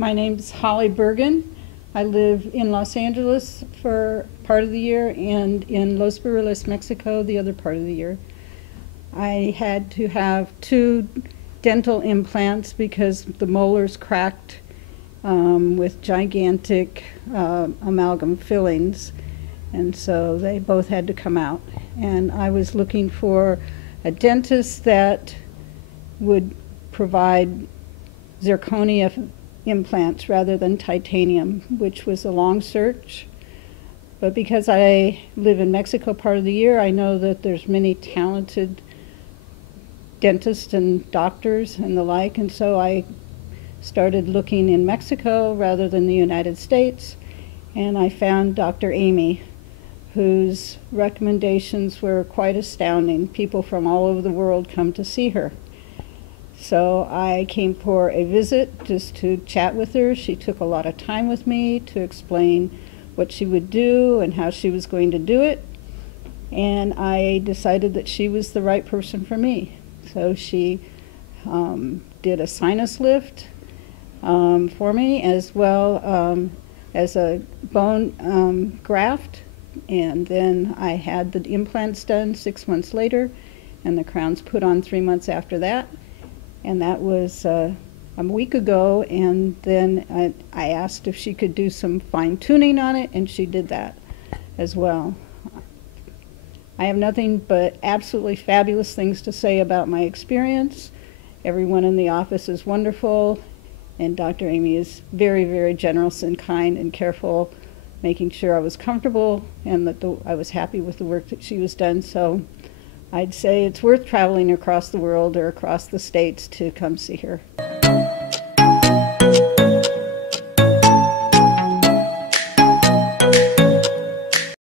My name's Holly Bergen. I live in Los Angeles for part of the year and in Los Barriles, Mexico, the other part of the year. I had to have 2 dental implants because the molars cracked with gigantic amalgam fillings, and so they both had to come out. And I was looking for a dentist that would provide zirconia implants rather than titanium, which was a long search. But because I live in Mexico part of the year, I know that there's many talented dentists and doctors and the like, and so I started looking in Mexico rather than the United States, and I found Dr. Amy, whose recommendations were quite astounding. People from all over the world come to see her. So I came for a visit just to chat with her. She took a lot of time with me to explain what she would do and how she was going to do it, and I decided that she was the right person for me. So she did a sinus lift for me, as well as a bone graft, and then I had the implants done 6 months later and the crowns put on 3 months after that. And that was a week ago, and then I asked if she could do some fine-tuning on it, and she did that as well. I have nothing but absolutely fabulous things to say about my experience. Everyone in the office is wonderful, and Dr. Amy is very, very generous and kind and careful, making sure I was comfortable and that I was happy with the work that she was done. So I'd say it's worth traveling across the world or across the states to come see her.